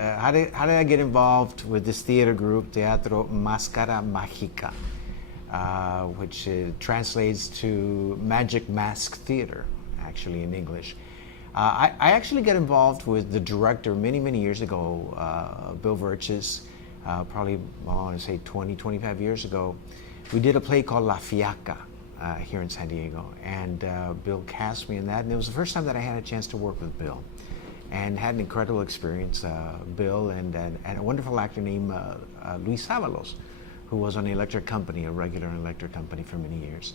how did I get involved with this theater group, Teatro Máscara Mágica, which translates to Magic Mask Theater, actually in English. I actually got involved with the director many years ago, Bill Virches, probably, well, I want to say 25 years ago. We did a play called La Fiaca here in San Diego, and Bill cast me in that, and it was the first time that I had a chance to work with Bill, and had an incredible experience. Bill and a wonderful actor named Luis Avalos, who was on the Electric Company, a regular Electric Company for many years.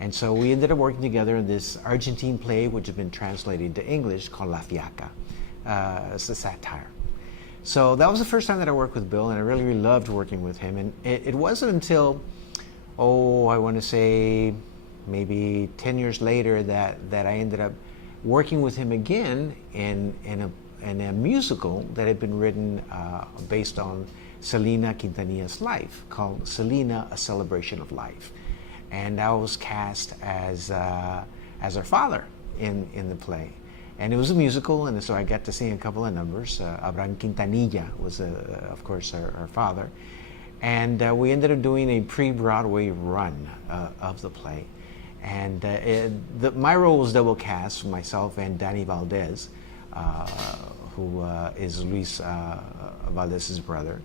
And so we ended up working together in this Argentine play, which has been translated into English, called La Fiaca. It's a satire. So that was the first time that I worked with Bill, and I really loved working with him. And it wasn't until, I want to say maybe 10 years later that I ended up working with him again in a musical that had been written based on Selena Quintanilla's life, called Selena, A Celebration of Life. And I was cast as her father in the play. And it was a musical, and so I got to sing a couple of numbers. Abraham Quintanilla was, of course, our father. And we ended up doing a pre-Broadway run of the play. And my role was double cast, myself and Danny Valdez, who is Luis Valdez's brother,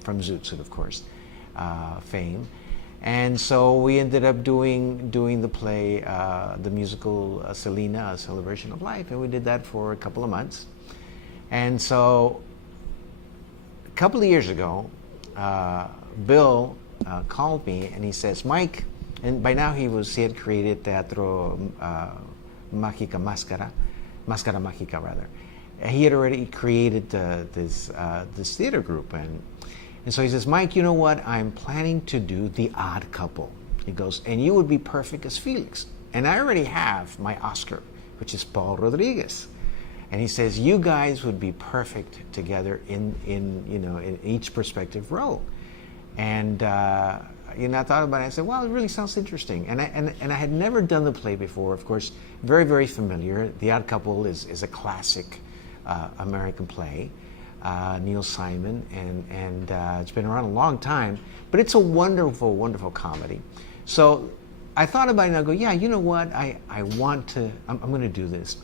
from Zoot Suit, of course, fame. And so we ended up doing the play, the musical Selena, A Celebration of Life, and we did that for a couple of months. And so a couple of years ago, Bill called me and he says, Mike, and by now he had created Teatro Mágica Máscara Mágica rather. He had already created this theater group, and so he says, Mike, you know what? I'm planning to do The Odd Couple. He goes, and you would be perfect as Felix. And I already have my Oscar, which is Paul Rodriguez. And he says, you guys would be perfect together in each perspective role. And I thought about it. I said, well, it really sounds interesting. And I had never done the play before. Of course, very familiar. The Odd Couple is a classic American play. Neil Simon, and it's been around a long time, but it's a wonderful comedy. So I thought about it and I go, yeah, you know what, I'm going to do this.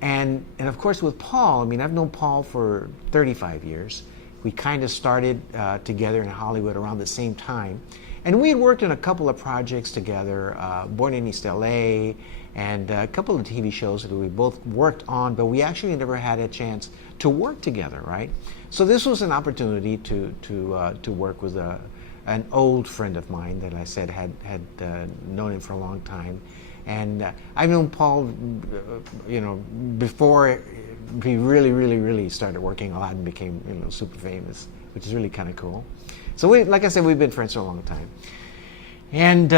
And of course with Paul, I mean, I've known Paul for 35 years. We kind of started together in Hollywood around the same time. And we had worked on a couple of projects together, Born in East LA, and a couple of TV shows that we both worked on, but we actually never had a chance to work together, right? So this was an opportunity to work with an old friend of mine that I said had known him for a long time. And I've known Paul, before he really started working a lot and became, super famous, which is really kind of cool. So like I said, we've been friends for a long time. And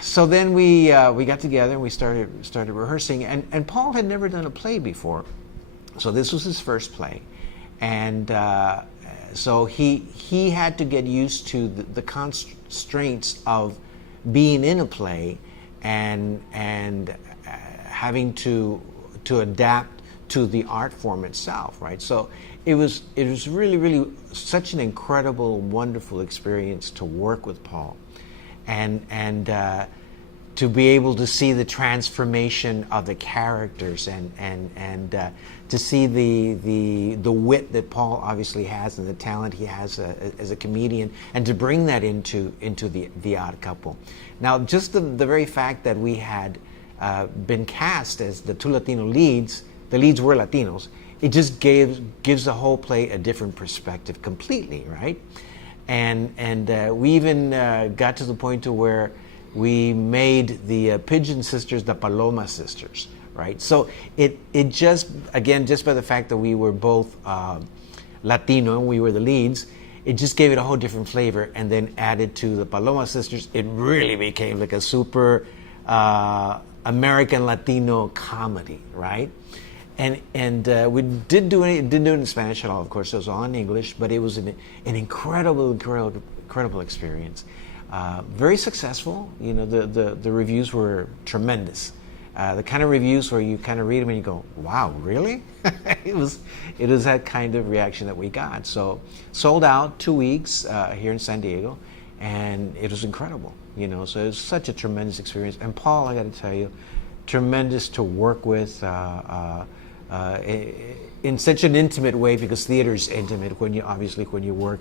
so then we got together and we started rehearsing. And Paul had never done a play before, so this was his first play. And so he had to get used to the constraints of being in a play and having to adapt to the art form itself, right? So it was really such an incredible, wonderful experience to work with Paul, and to be able to see the transformation of the characters and to see the wit that Paul obviously has and the talent he has as a comedian, and to bring that into the Odd Couple. Now, just the very fact that we had been cast as the two Latino leads, the leads were Latinos, it just gives the whole play a different perspective completely, right? And we even got to the point to where we made the Pigeon sisters the Paloma sisters, right? So it just, again, just by the fact that we were both Latino and we were the leads, it just gave it a whole different flavor. And then added to the Paloma sisters, it really became like a super American Latino comedy, right? And we didn't do it in Spanish at all. Of course, it was all in English, but it was an incredible experience. Very successful. The reviews were tremendous, the kind of reviews where you kind of read them and you go, wow, really? it was that kind of reaction that we got. So sold out 2 weeks here in San Diego, and it was incredible. So it was such a tremendous experience. And Paul, I got to tell you, tremendous to work with in such an intimate way, because theater is intimate when you work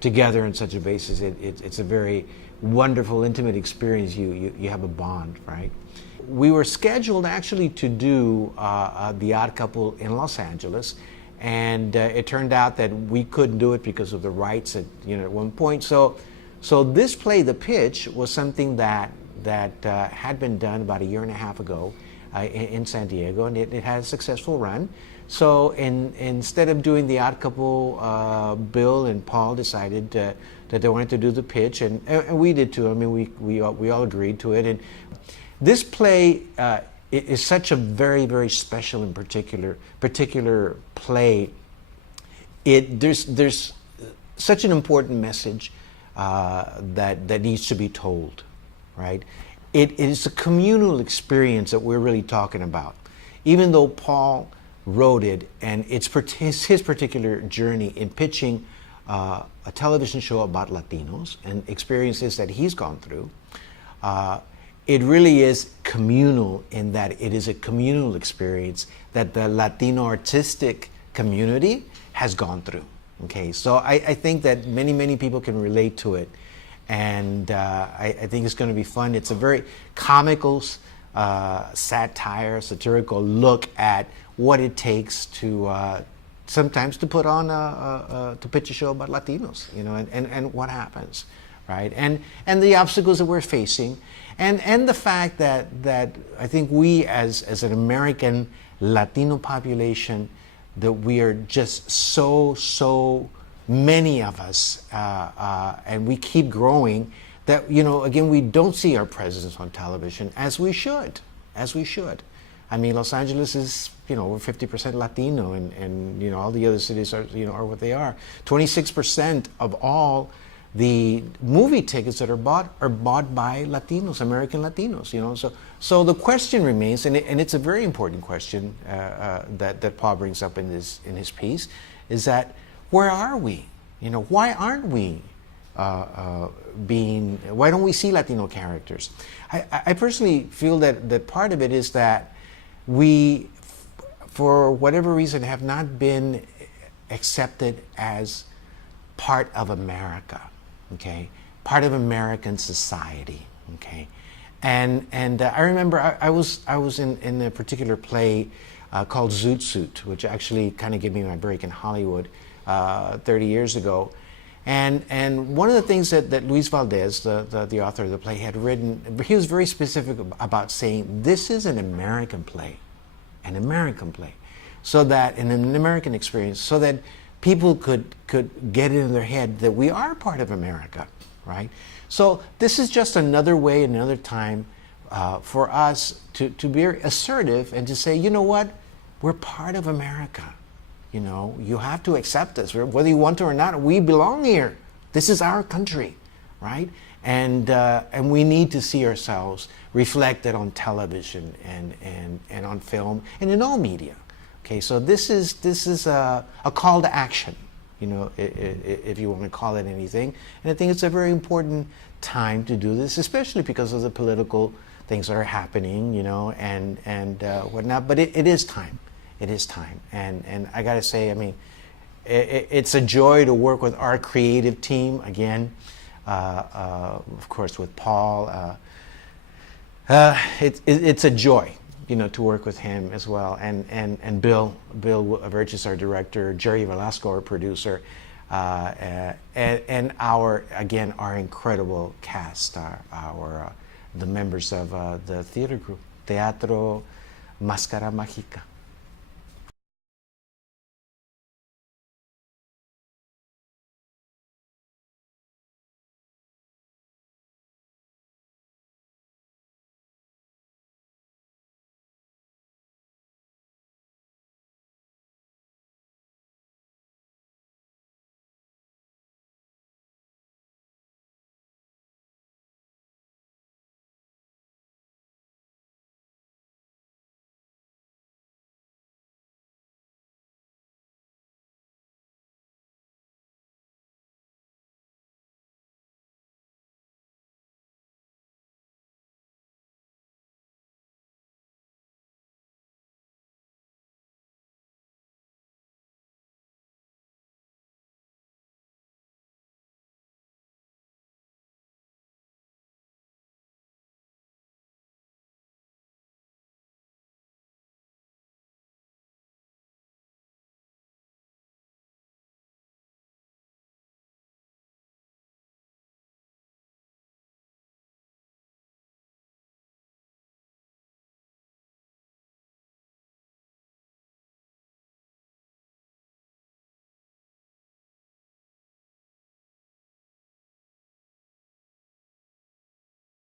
together on such a basis. It's a very wonderful, intimate experience. You have a bond, right? We were scheduled actually to do The Odd Couple in Los Angeles, and it turned out that we couldn't do it because of the rights at one point. So this play, The Pitch, was something that had been done about 1.5 years ago in San Diego, and it had a successful run. So instead of doing The Odd Couple, Bill and Paul decided that they wanted to do The Pitch, and we did too. I mean, we all agreed to it. And this play is such a very, very special and particular play. There's such an important message that needs to be told, right? It is a communal experience that we're really talking about. Even though Paul wrote it, and it's his particular journey in pitching a television show about Latinos and experiences that he's gone through, it really is communal in that it is a communal experience that the Latino artistic community has gone through. Okay, so I think that many people can relate to it, and I think it's going to be fun. It's a very comical, satirical look at what it takes to sometimes to put on to pitch a show about Latinos, and what happens, right? And the obstacles that we're facing, and the fact that I think we as an American Latino population, that we are just so many of us, and we keep growing, that again, we don't see our presence on television as we should. I mean, Los Angeles is we're 50% Latino, and all the other cities are what they are. 26% of all the movie tickets that are bought by Latinos, American Latinos. So the question remains, and it's a very important question that Paul brings up in his piece, is that where are we? Why aren't we why don't we see Latino characters? I personally feel that part of it is that we, for whatever reason, have not been accepted as part of America, okay? Part of American society, okay? And I remember I was in a particular play called Zoot Suit, which actually kind of gave me my break in Hollywood 30 years ago. And one of the things that Luis Valdez, the author of the play, had written, he was very specific about saying, this is an American play, so that, in an American experience, so that people could get it in their head that we are part of America, right? So this is just another way, another time for us to be assertive and to say, you know what, we're part of America. You have to accept us, whether you want to or not. We belong here. This is our country, right? And we need to see ourselves reflected on television and on film and in all media. Okay, so this is a call to action, if you want to call it anything. And I think it's a very important time to do this, especially because of the political things that are happening, and whatnot. But it is time. It is time, and I got to say, I mean, it's a joy to work with our creative team again. Of course, with Paul, it's a joy, to work with him as well, and Bill Averchis, our director, Jerry Velasco, our producer, and our incredible cast, the members of the theater group, Teatro Máscara Mágica.